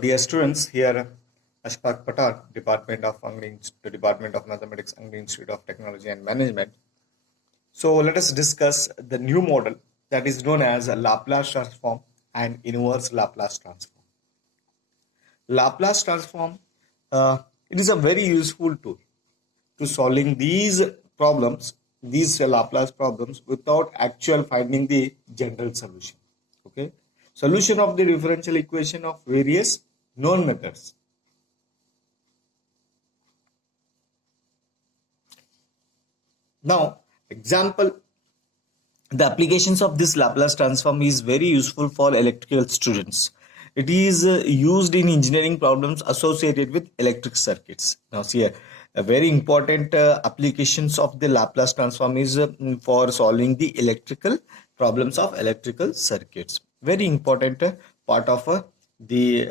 Dear students, here Ashfaq Patar, Department of Mathematics, Angli Institute of Technology and Management. So let us discuss the new model that is known as a Laplace transform and inverse Laplace transform. Laplace transform, it is a very useful tool to solving these problems, these Laplace problems without actual finding the general solution. Okay, solution of the differential equation of various known methods. Now, example, the applications of this Laplace transform is very useful for electrical students. It is used in engineering problems associated with electric circuits. Now, see here, a very important applications of the Laplace transform is for solving the electrical problems of electrical circuits. Very important part of the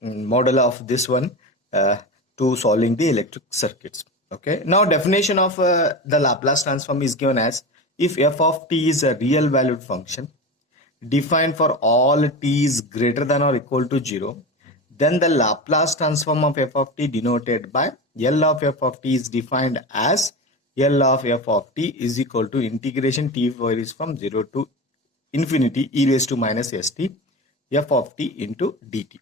model of this one to solving the electric circuits. Okay. Now, definition of the Laplace transform is given as if f of t is a real valued function defined for all t is greater than or equal to 0, then the Laplace transform of f of t denoted by L of f of t is defined as L of f of t is equal to integration t varies from 0 to infinity e raised to minus st f of t into dt.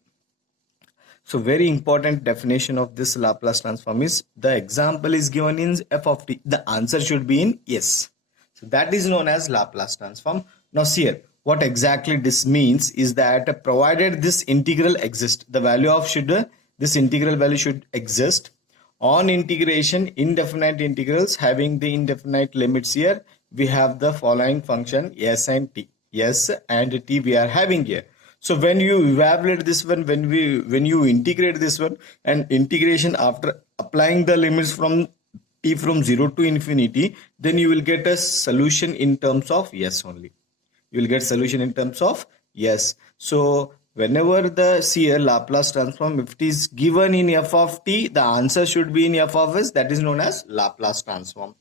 So very important definition of this Laplace transform is the example is given in f of t. The answer should be in yes. So that is known as Laplace transform. Now see here, what exactly this means is that provided this integral exists, the value of this integral value should exist on integration indefinite integrals having the indefinite limits. Here we have the following function s and t. S and t we are having here. So when you evaluate this one, when you integrate this one, and integration after applying the limits from t from 0 to infinity, then you will get a solution in terms of yes only. You will get solution in terms of yes. So whenever the here Laplace transform, if it is given in f of t, the answer should be in f of s. That is known as Laplace transform.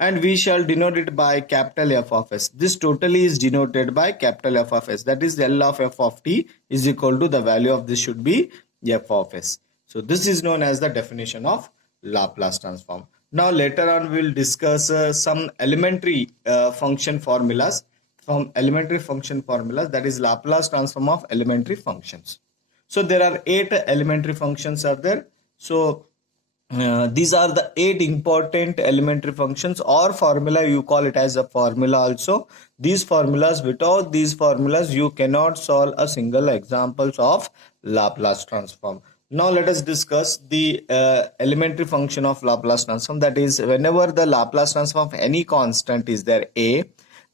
And we shall denote it by capital F of s. This totally is denoted by capital F of s. That is L of f of t is equal to the value of this should be f of s. So this is known as the definition of Laplace transform. Now later on we will discuss some elementary function formulas. From elementary function formulas, that is Laplace transform of elementary functions. So there are 8 elementary functions are there. So these are the 8 important elementary functions or formula, you call it as a formula also. These formulas, without these formulas you cannot solve a single examples of Laplace transform. Now let us discuss the elementary function of Laplace transform, that is whenever the Laplace transform of any constant is there a,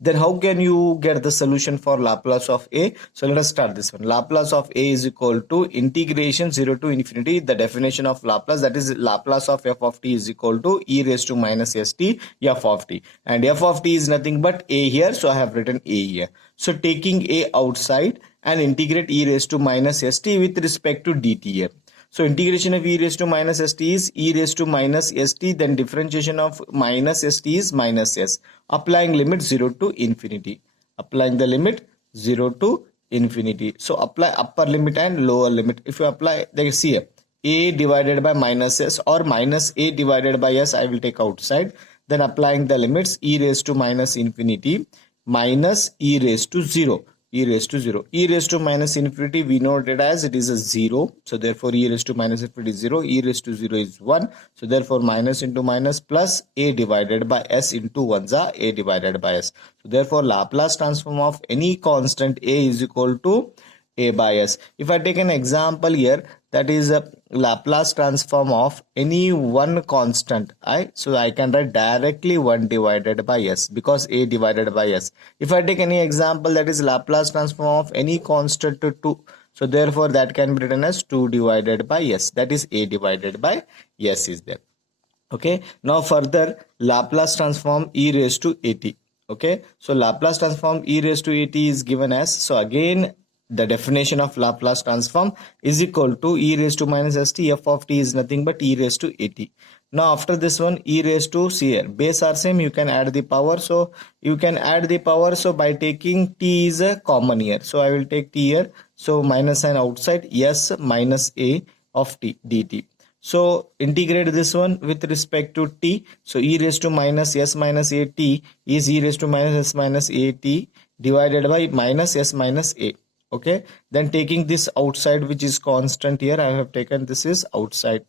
then how can you get the solution for Laplace of a? So let us start this one. Laplace of a is equal to integration 0 to infinity. The definition of Laplace, that is Laplace of f of t is equal to e raised to minus st f of t. And f of t is nothing but a here. So I have written a here. So taking a outside and integrate e raised to minus st with respect to dt here. So integration of e raised to minus st is e raised to minus st, then differentiation of minus st is minus s. Applying limit 0 to infinity. Applying the limit 0 to infinity. So apply upper limit and lower limit. If you apply, let's see here, a divided by minus s or minus a divided by s, I will take outside. Then applying the limits e raised to minus infinity minus e raised to 0. E raised to 0. E raised to minus infinity, we note it as it is a 0. So therefore e raised to minus infinity is 0. E raised to 0 is 1. So therefore minus into minus plus a divided by s into 1 is a divided by s. So therefore Laplace transform of any constant a is equal to a by s. If I take an example here, that is a Laplace transform of any one constant I, so I can write directly 1 divided by s because a divided by s. If I take any example, that is Laplace transform of any constant to 2, so therefore that can be written as 2 divided by s, that is a divided by s is there. Okay, now further Laplace transform e raised to at. Okay, so Laplace transform e raised to at is given as, so again the definition of Laplace transform is equal to e raised to minus st. F of t is nothing but e raised to at. Now after this one, e raised to c here, base are same, you can add the power. So you can add the power, so by taking t is a common here, so I will take t here, so minus sign outside, s minus a of t dt. So integrate this one with respect to t. So e raised to minus s minus a t is e raised to minus s minus a t divided by minus s minus a. Okay, then taking this outside, which is constant here, I have taken this is outside.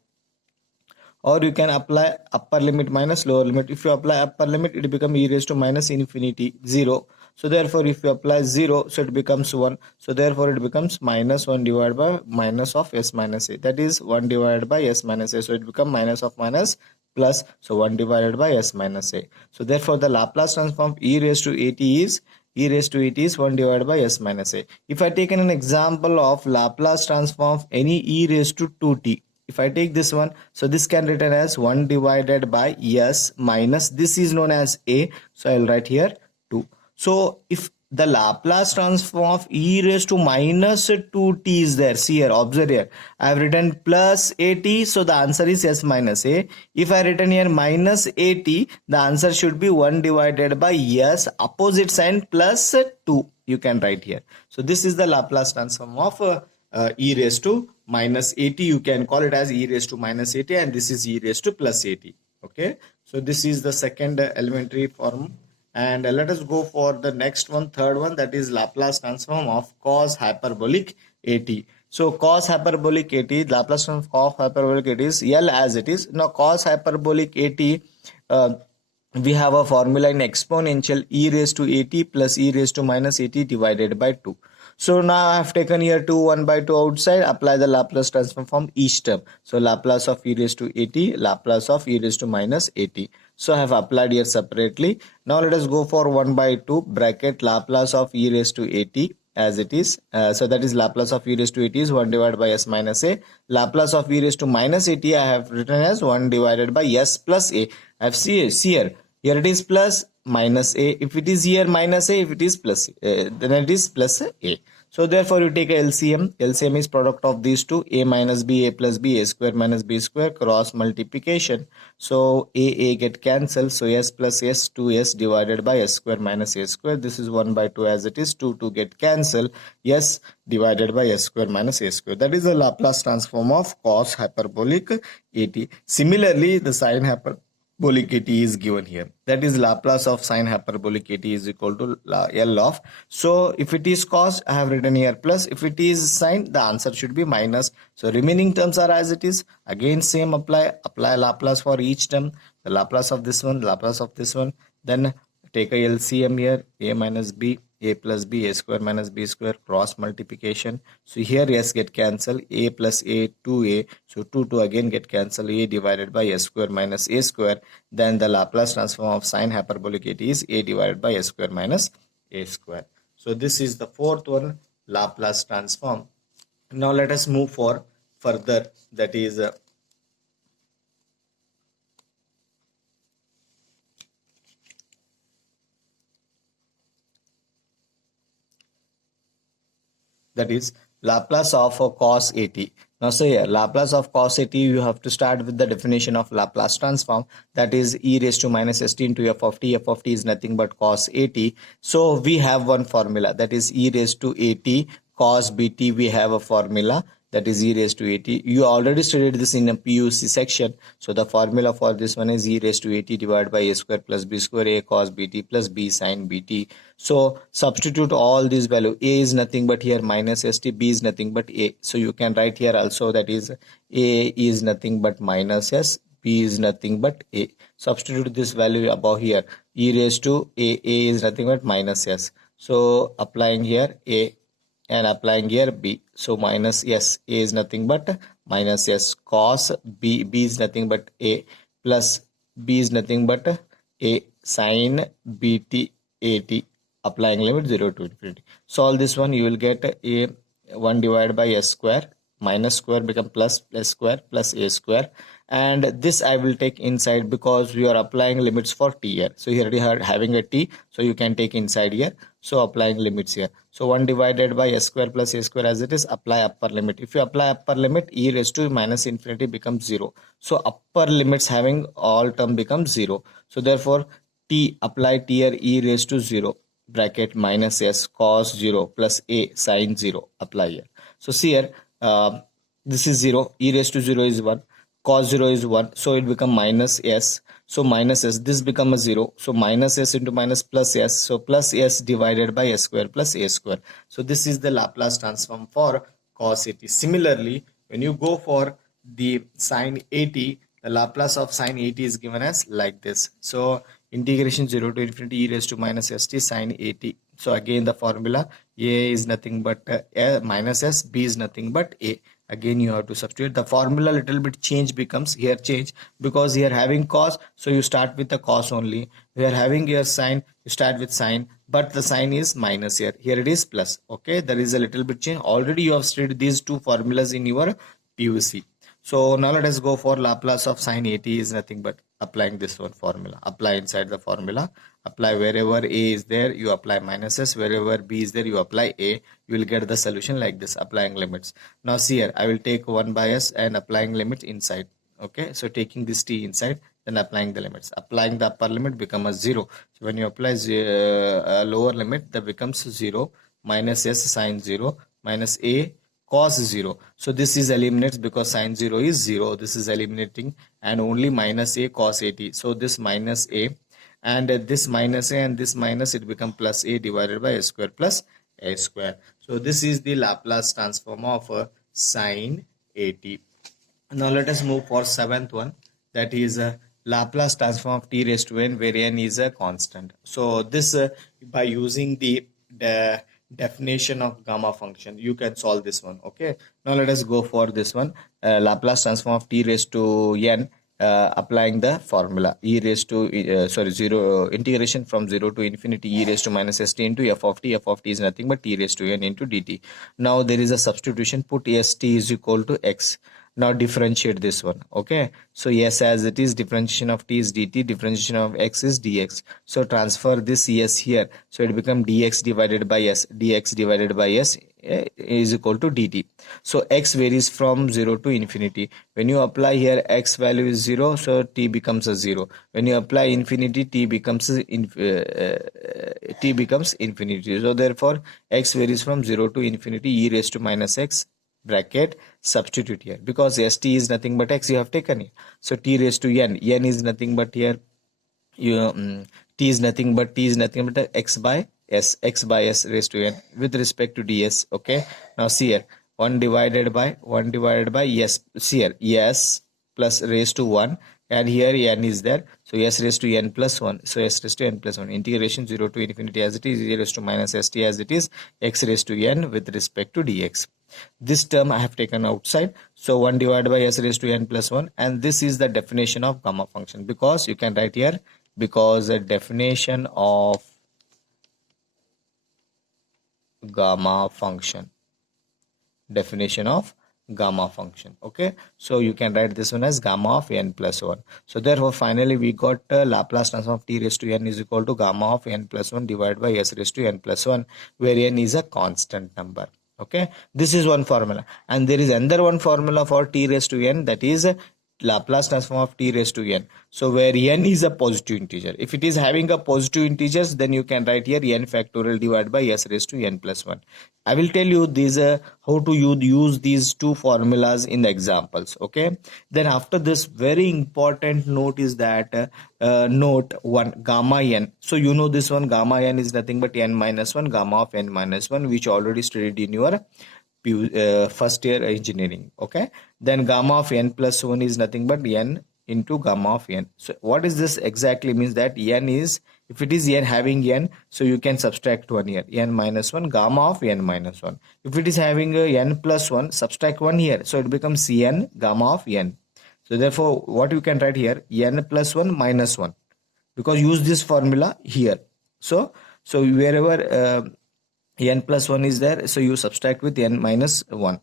Or you can apply upper limit minus lower limit. If you apply upper limit, it becomes e raised to minus infinity 0. So therefore if you apply 0, so it becomes 1. So therefore it becomes minus 1 divided by minus of s minus a, that is 1 divided by s minus a. So it becomes minus of minus plus, so 1 divided by s minus a. So therefore the Laplace transform of e raised to at is 1 divided by s minus a. If I take an example of Laplace transform of any e raised to 2t, if I take this one, so this can written as 1 divided by s minus, this is known as a, so I'll write here 2. So if the Laplace transform of e raised to minus 2t is there, see here, observe here, I have written plus at, so the answer is s minus a. If I written here minus at, the answer should be 1 divided by s opposite sign plus 2, you can write here. So this is the Laplace transform of e raised to minus at. You can call it as e raised to minus at, and this is e raised to plus at. Okay, so this is the second elementary form. And let us go for the next one, third one, that is Laplace transform of cos hyperbolic at. So cos hyperbolic at, Laplace transform of cos hyperbolic at is L as it is. Now cos hyperbolic at, we have a formula in exponential e raised to at plus e raised to minus at divided by 2. So now I have taken here 2 1 by 2 outside, apply the Laplace transform from each term. So Laplace of e raised to at, Laplace of e raised to minus at. So I have applied here separately. Now let us go for 1 by 2 bracket Laplace of e raised to at as it is. So that is Laplace of e raised to at is 1 divided by s minus a. Laplace of e raised to minus at I have written as 1 divided by s plus a. I have see here. Here it is plus minus a. If it is here minus a, if it is plus then it is plus a. So therefore you take a LCM. LCM is product of these two, a minus b, a plus b, a square minus b square, cross multiplication. So a get cancelled. So s plus s, 2s divided by s square minus a square. This is 1 by 2 as it is. 2 get cancelled. S divided by s square minus a square. That is the Laplace transform of cos hyperbolic at. Similarly, the sine hyperbolic at is given here. That is Laplace of sine hyperbolic at is equal to L of. So if it is cos, I have written here plus. If it is sine, the answer should be minus. So remaining terms are as it is. Again same apply Laplace for each term. The Laplace of this one, Laplace of this one. Then take a LCM here, a minus b, a plus b, a square minus b square, cross multiplication. So here s get cancelled, a plus a, 2a. So 2 again get cancelled, a divided by s square minus a square. Then the Laplace transform of sine hyperbolic at is a divided by s square minus a square. So this is the fourth one, Laplace transform. Now let us move for further, that is Laplace of cos at. Now so here Laplace of cos at, you have to start with the definition of Laplace transform, that is e raised to minus st into f of t. F of t is nothing but cos at. So we have one formula, that is e raised to at cos bt. We have a formula, that is e raised to at. You already studied this in a PUC section. So the formula for this one is e raised to at divided by a square plus b square, a cos bt plus b sin bt. So substitute all these value. A is nothing but here minus st, b is nothing but a. So you can write here also, that is a is nothing but minus s, b is nothing but a. Substitute this value above here, e raised to a is nothing but minus s. So applying here a and applying here b, so minus s, a is nothing but minus s, cos b, b is nothing but a, plus b is nothing but a, sin bt at, applying limit 0 to infinity. Solve this one, you will get a 1 divided by s square minus square become plus, plus square plus a square, and this I will take inside because we are applying limits for t here. So here we are having a t, so you can take inside here. So applying limits here. So 1 divided by s square plus a square as it is, apply upper limit. If you apply upper limit, e raised to minus infinity becomes 0. So upper limits having all term becomes 0. So therefore t, apply t here, e raised to 0 bracket minus s cos 0 plus a sin 0, apply here. So see here, this is 0, e raised to 0 is 1, cos 0 is 1, so it become minus s. So minus s, this become a 0, so minus s into minus plus s, so plus s divided by s square plus a square. So this is the Laplace transform for cos 80. Similarly, when you go for the sin 80, the Laplace of sin 80 is given as like this. So integration 0 to infinity e raised to minus st sin 80. So again the formula, a is nothing but minus s, b is nothing but a. Again you have to substitute. The formula little bit change becomes here change, because here having cos, so you start with the cos only. We are having here sine, you start with sine, but the sign is minus here. Here it is plus. Okay, there is a little bit change. Already you have studied these two formulas in your PUC. So now let us go for Laplace of sin 80 is nothing but applying this one formula. Apply inside the formula. Apply wherever a is there, you apply minus s. Wherever b is there, you apply a. You will get the solution like this, applying limits. Now see here, I will take 1 by s and applying limit inside. Okay, so taking this t inside, then applying the limits. Applying the upper limit become a 0. So when you apply a lower limit, that becomes 0 minus s sin 0 minus a cos 0. So this is eliminates because sin 0 is 0. This is eliminating, and only minus a cos 80. So this minus a and this minus a and this minus, it become plus a divided by a square plus a square. So this is the Laplace transform of sin 80. Now let us move for seventh one, that is Laplace transform of t raised to n where n is a constant. So this by using the definition of gamma function you can solve this one. Okay, now let us go for this one, Laplace transform of t raised to n, applying the formula e raised to 0 integration from 0 to infinity e raised to minus st into f of t. F of t is nothing but t raised to n into dt. Now there is a substitution, put st is equal to x. Now differentiate this one. Okay, so yes, as it is, differentiation of t is dt, differentiation of x is dx. So transfer this s here, so it become dx divided by s. Dx divided by s is equal to dt. So x varies from 0 to infinity. When you apply here x value is 0, so t becomes a 0. When you apply infinity, t becomes infinity. So therefore x varies from 0 to infinity, e raised to minus x bracket substitute here, because st is nothing but x you have taken here. So t raised to n is nothing but here t is nothing but x by s raised to n with respect to ds. Okay, now see here, 1 divided by s. See here, s plus raised to 1, and here n is there, so s raised to n plus 1. So s raised to n plus 1, integration 0 to infinity as it is, e raised to minus st as it is, x raised to n with respect to dx. This term I have taken outside, so 1 divided by s raised to n plus 1, and this is the definition of gamma function, because you can write here, because the definition of gamma function, okay, so you can write this one as gamma of n plus 1. So therefore finally we got Laplace transform of t raised to n is equal to gamma of n plus 1 divided by s raised to n plus 1, where n is a constant number. Okay, this is one formula, and there is another one formula for t raised to n, that is Laplace transform of t raised to n. So where n is a positive integer. If it is having a positive integers, then you can write here n factorial divided by s raised to n plus 1. I will tell you these how to use these two formulas in the examples. Okay, then after this, very important note is that note 1, gamma n. So you know this one, gamma n is nothing but n minus 1, gamma of n minus 1, which already studied in your first year engineering. Okay, then gamma of n plus 1 is nothing but n into gamma of n. So what is this exactly means, that n is, if it is n having n, so you can subtract 1 here, n minus 1, gamma of n minus 1. If it is having n plus 1, subtract 1 here, so it becomes cn gamma of n. So therefore what you can write here, n plus 1 minus 1, because use this formula here. So wherever n plus 1 is there, so you subtract with n minus 1.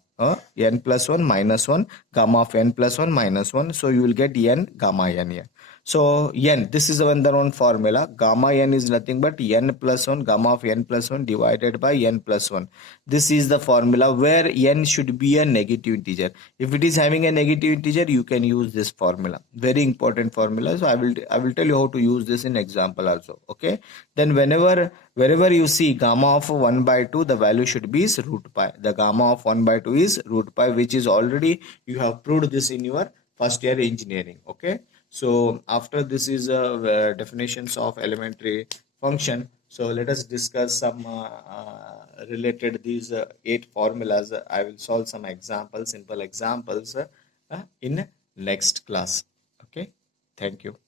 n plus 1 minus 1 gamma of n plus 1 minus 1, so you will get n gamma n here. So n, this is the one formula. Gamma n is nothing but n plus 1 gamma of n plus 1 divided by n plus 1. This is the formula where n should be a negative integer. If it is having a negative integer, you can use this formula. Very important formula. So I will tell you how to use this in example also. Okay. Then wherever you see gamma of 1 by 2, the value should be is root pi. The gamma of 1 by 2 is root pi, which is already you have proved this in your first year engineering. Okay. So after this is definitions of elementary function. So let us discuss some related these 8 formulas. I will solve some examples, simple examples in next class. Okay. Thank you.